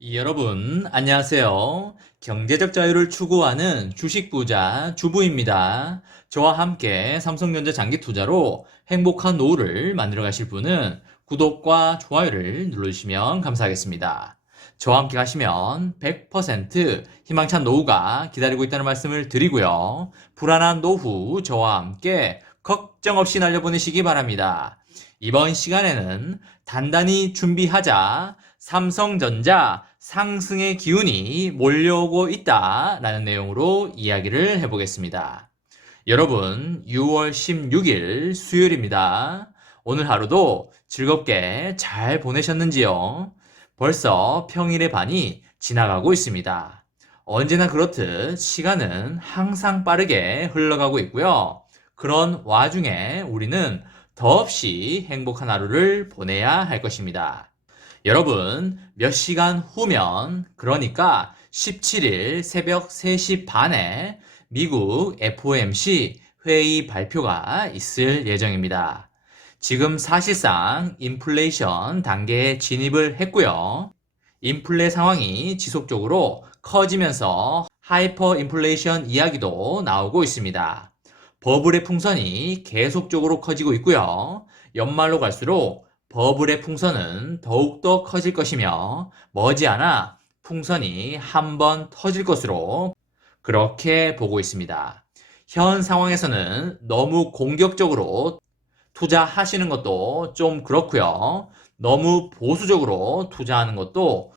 여러분, 안녕하세요. 경제적 자유를 추구하는 주식 부자 주부입니다. 저와 함께 삼성전자 장기 투자로 행복한 노후를 만들어 가실 분은 구독과 좋아요를 눌러주시면 감사하겠습니다. 저와 함께 가시면 100% 희망찬 노후가 기다리고 있다는 말씀을 드리고요. 불안한 노후 저와 함께 걱정 없이 날려보내시기 바랍니다. 이번 시간에는 단단히 준비하자 삼성전자 상승의 기운이 몰려오고 있다라는 내용으로 이야기를 해보겠습니다. 여러분, 6월 16일 수요일입니다. 오늘 하루도 즐겁게 잘 보내셨는지요? 벌써 평일의 반이 지나가고 있습니다. 언제나 그렇듯 시간은 항상 빠르게 흘러가고 있고요. 그런 와중에 우리는 더없이 행복한 하루를 보내야 할 것입니다. 여러분, 몇 시간 후면, 그러니까 17일 새벽 3시 반에 미국 FOMC 회의 발표가 있을 예정입니다. 지금 사실상 인플레이션 단계에 진입을 했고요. 인플레 상황이 지속적으로 커지면서 하이퍼 인플레이션 이야기도 나오고 있습니다. 버블의 풍선이 계속적으로 커지고 있고요. 연말로 갈수록 버블의 풍선은 더욱더 커질 것이며 머지않아 풍선이 한 번 터질 것으로 그렇게 보고 있습니다. 현 상황에서는 너무 공격적으로 투자하시는 것도 좀 그렇고요. 너무 보수적으로 투자하는 것도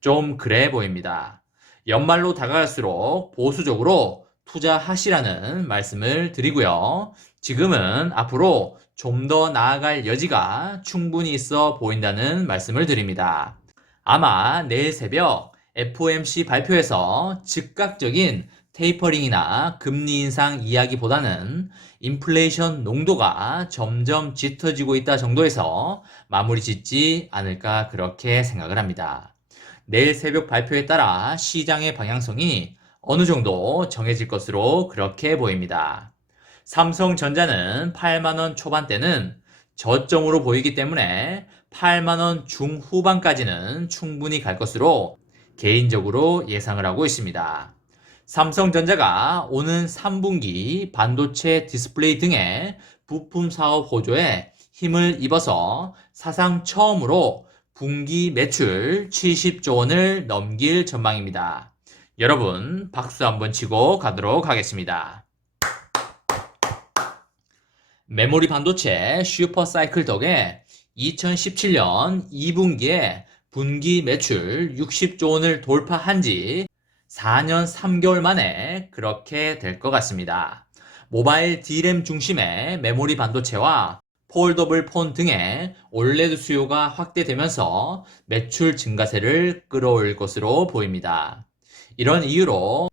좀 그래 보입니다. 연말로 다가갈수록 보수적으로 투자하시라는 말씀을 드리고요. 지금은 앞으로 좀 더 나아갈 여지가 충분히 있어 보인다는 말씀을 드립니다. 아마 내일 새벽 FOMC 발표에서 즉각적인 테이퍼링이나 금리 인상 이야기보다는 인플레이션 농도가 점점 짙어지고 있다 정도에서 마무리 짓지 않을까 그렇게 생각을 합니다. 내일 새벽 발표에 따라 시장의 방향성이 어느 정도 정해질 것으로 그렇게 보입니다. 삼성전자는 8만원 초반대는 저점으로 보이기 때문에 8만원 중후반까지는 충분히 갈 것으로 개인적으로 예상을 하고 있습니다. 삼성전자가 오는 3분기 반도체 디스플레이 등의 부품 사업 호조에 힘을 입어서 사상 처음으로 분기 매출 70조 원을 넘길 전망입니다. 여러분, 박수 한번 치고 가도록 하겠습니다. 메모리 반도체 슈퍼사이클 덕에 2017년 2분기에 분기 매출 60조 원을 돌파한 지 4년 3개월 만에 그렇게 될 것 같습니다. 모바일 D램 중심의 메모리 반도체와 폴더블 폰 등의 올레드 수요가 확대되면서 매출 증가세를 끌어올릴 것으로 보입니다. 이런 이유로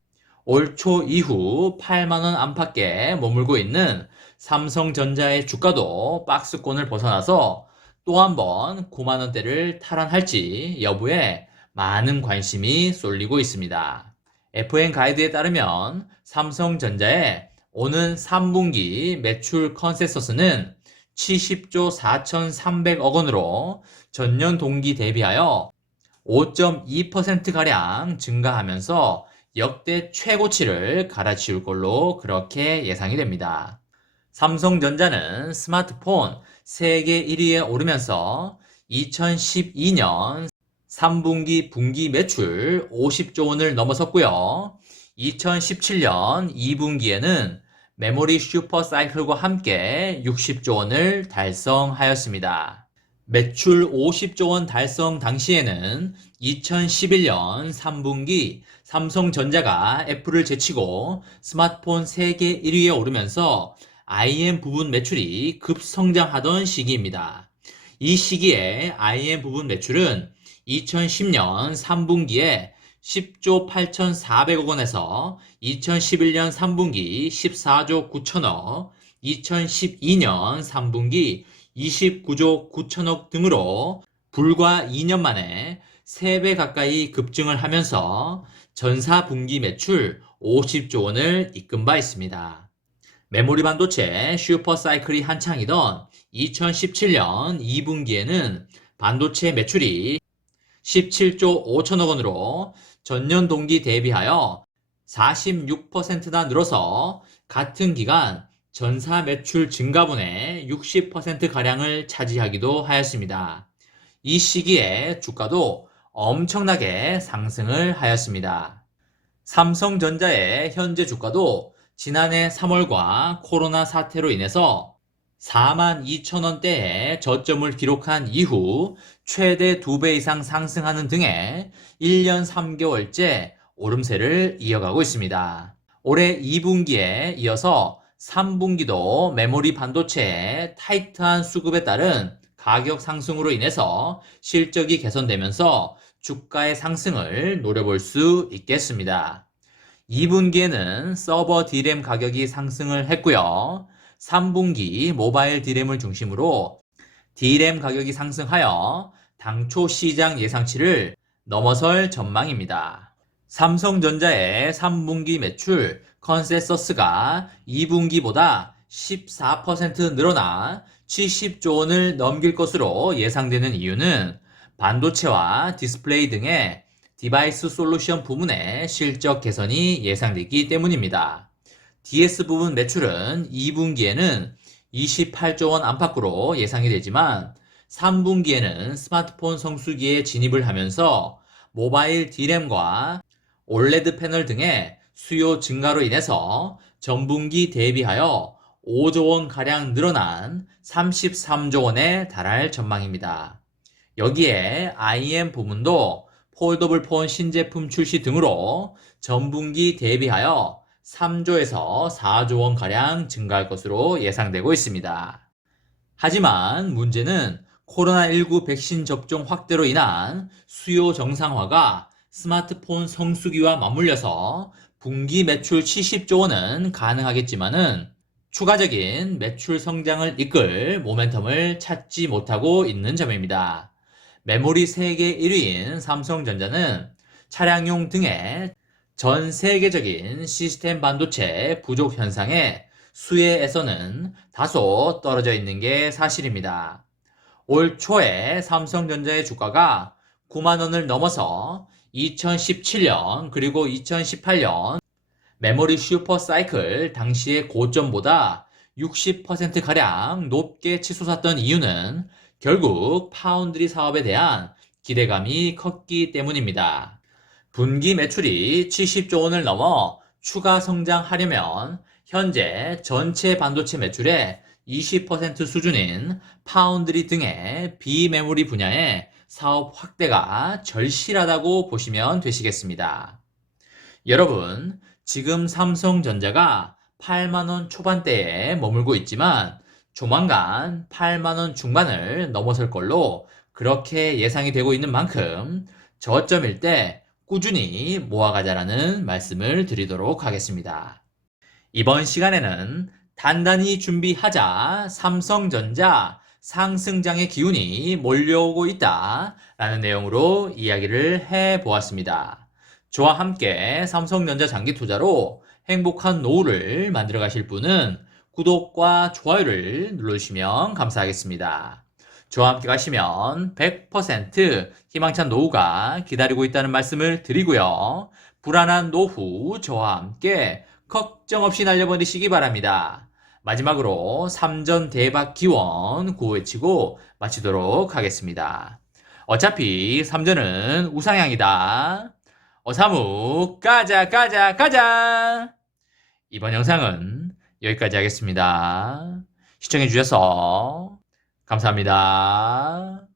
올 초 이후 8만원 안팎에 머물고 있는 삼성전자의 주가도 박스권을 벗어나서 또 한 번 9만원대를 탈환할지 여부에 많은 관심이 쏠리고 있습니다. FN 가이드에 따르면 삼성전자의 오는 3분기 매출 컨센서스는 70조 4,300억 원으로 전년 동기 대비하여 5.2%가량 증가하면서 역대 최고치를 갈아치울 걸로 그렇게 예상이 됩니다. 삼성전자는 스마트폰 세계 1위에 오르면서 2012년 3분기 분기 매출 50조 원을 넘어섰고요. 2017년 2분기에는 메모리 슈퍼사이클과 함께 60조 원을 달성하였습니다. 매출 50조 원 달성 당시에는 2011년 3분기 삼성전자가 애플을 제치고 스마트폰 세계 1위에 오르면서 IM 부분 매출이 급성장하던 시기입니다. 이 시기에 IM 부분 매출은 2010년 3분기에 10조 8,400억 원에서 2011년 3분기 14조 9천억, 2012년 3분기 29조 9천억 등으로 불과 2년 만에 3배 가까이 급증을 하면서 전사 분기 매출 50조 원을 이끈 바 있습니다. 메모리 반도체 슈퍼사이클이 한창이던 2017년 2분기에는 반도체 매출이 17조 5천억 원으로 전년 동기 대비하여 46%나 늘어서 같은 기간 전사 매출 증가분의 60%가량을 차지하기도 하였습니다. 이 시기에 주가도 엄청나게 상승을 하였습니다. 삼성전자의 현재 주가도 지난해 3월과 코로나 사태로 인해서 42,000원대에 저점을 기록한 이후 최대 2배 이상 상승하는 등의 1년 3개월째 오름세를 이어가고 있습니다. 올해 2분기에 이어서 3분기도 메모리 반도체의 타이트한 수급에 따른 가격 상승으로 인해서 실적이 개선되면서 주가의 상승을 노려볼 수 있겠습니다. 2분기에는 서버 D램 가격이 상승을 했고요. 3분기 모바일 D램을 중심으로 D램 가격이 상승하여 당초 시장 예상치를 넘어설 전망입니다. 삼성전자의 3분기 매출 컨센서스가 2분기보다 14% 늘어나 70조 원을 넘길 것으로 예상되는 이유는 반도체와 디스플레이 등의 디바이스 솔루션 부문의 실적 개선이 예상되기 때문입니다. DS 부분 매출은 2분기에는 28조 원 안팎으로 예상이 되지만 3분기에는 스마트폰 성수기에 진입을 하면서 모바일 D램과 올레드 패널 등의 수요 증가로 인해서 전분기 대비하여 5조 원가량 늘어난 33조 원에 달할 전망입니다. 여기에 IM 부문도 폴더블 폰 신제품 출시 등으로 전분기 대비하여 3조에서 4조 원가량 증가할 것으로 예상되고 있습니다. 하지만 문제는 코로나19 백신 접종 확대로 인한 수요 정상화가 스마트폰 성수기와 맞물려서 분기 매출 70조 원은 가능하겠지만은 추가적인 매출 성장을 이끌 모멘텀을 찾지 못하고 있는 점입니다. 메모리 세계 1위인 삼성전자는 차량용 등의 전 세계적인 시스템 반도체 부족 현상에 수혜에서는 다소 떨어져 있는 게 사실입니다. 올 초에 삼성전자의 주가가 9만 원을 넘어서 2017년 그리고 2018년 메모리 슈퍼 사이클 당시의 고점보다 60%가량 높게 치솟았던 이유는 결국 파운드리 사업에 대한 기대감이 컸기 때문입니다. 분기 매출이 70조 원을 넘어 추가 성장하려면 현재 전체 반도체 매출의 20% 수준인 파운드리 등의 비메모리 분야의 사업 확대가 절실하다고 보시면 되시겠습니다. 여러분, 지금 삼성전자가 8만원 초반대에 머물고 있지만 조만간 8만원 중반을 넘어설 걸로 그렇게 예상이 되고 있는 만큼 저점일 때 꾸준히 모아가자라는 말씀을 드리도록 하겠습니다. 이번 시간에는 단단히 준비하자 삼성전자 상승장의 기운이 몰려오고 있다 라는 내용으로 이야기를 해보았습니다. 저와 함께 삼성전자 장기 투자로 행복한 노후를 만들어 가실 분은 구독과 좋아요를 눌러주시면 감사하겠습니다. 저와 함께 가시면 100% 희망찬 노후가 기다리고 있다는 말씀을 드리고요. 불안한 노후 저와 함께 걱정 없이 날려버리시기 바랍니다. 마지막으로 3전 대박 기원 구호외치고 마치도록 하겠습니다. 어차피 3전은 우상향이다. 어사무 가자 가자 가자. 이번 영상은 여기까지 하겠습니다. 시청해주셔서 감사합니다.